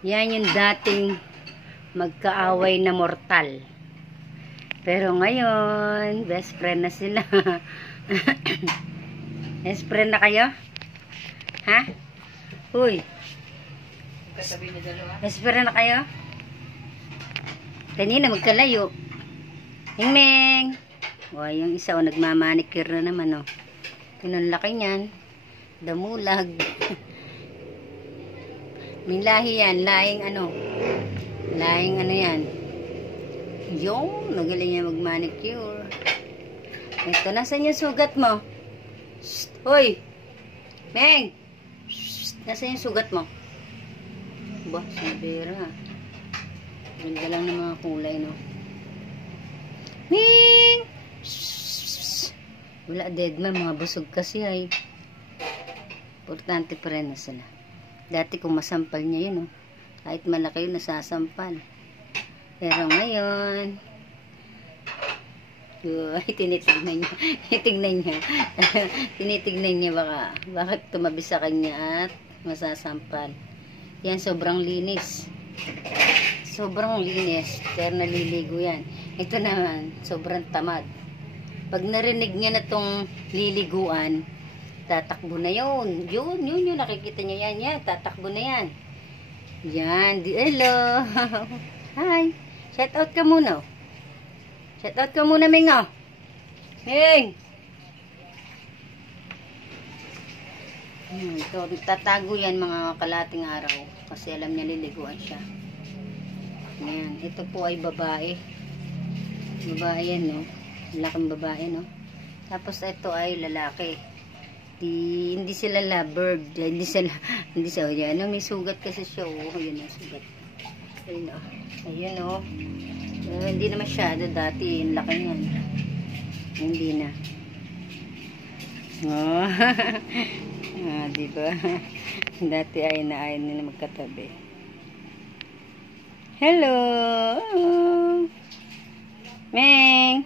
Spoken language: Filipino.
Yan yung dating magkaaway na mortal. Pero ngayon, best friend na sila. Best friend na kayo? Ha? Uy. Best friend na kayo? Kanina magkalayo. Hingmeng. O, yung isa o, nagmamanicure na naman o. Yung laki niyan. Damulag. May lahi yan. Lahing ano. Lahing ano yan. Yung, nagaling niya magmanicure. Ito, nasan yung sugat mo? Shh, hoy! Meng! Shh, nasan yung sugat mo? Ba, sabira. Ganda lang ng mga kulay, no? Meng! Shh, wala, dead man. Mga busog kasi ay. Importante pa rin na sila. Dati kung masampal niya yun, no? Kahit malaki yun, nasasampal. Pero ngayon, tinitignan niya. Tinitignan niya bakit tumabi sa kanya at masasampal. Yan, sobrang linis. Sobrang linis. Pero naliligo yan. Ito naman, sobrang tamad. Pag narinig niya na tong liliguan, tatakbo na yun. Yun, nakikita niya yan. Tatakbo na yan. Yan, hello. Hi. Shout out ka muna. Shout out ka muna, Ming. Ming. Ito, tatago yan mga kalating araw. Kasi alam niya liliguan siya. Ayan. Ito po ay babae. Babae yan, no? Laking babae, no? Tapos ito ay lalaki. Hindi sila lovebird. Hindi sila, ano, may sugat kasi siya, oh. Ayan, ang sugat. Ayun, oh. Ayun, oh. Hindi na masyado dati. Yung laki niyan. Hindi na. Oh. Diba? Dati ay nila magkatabi. Hello! Meng!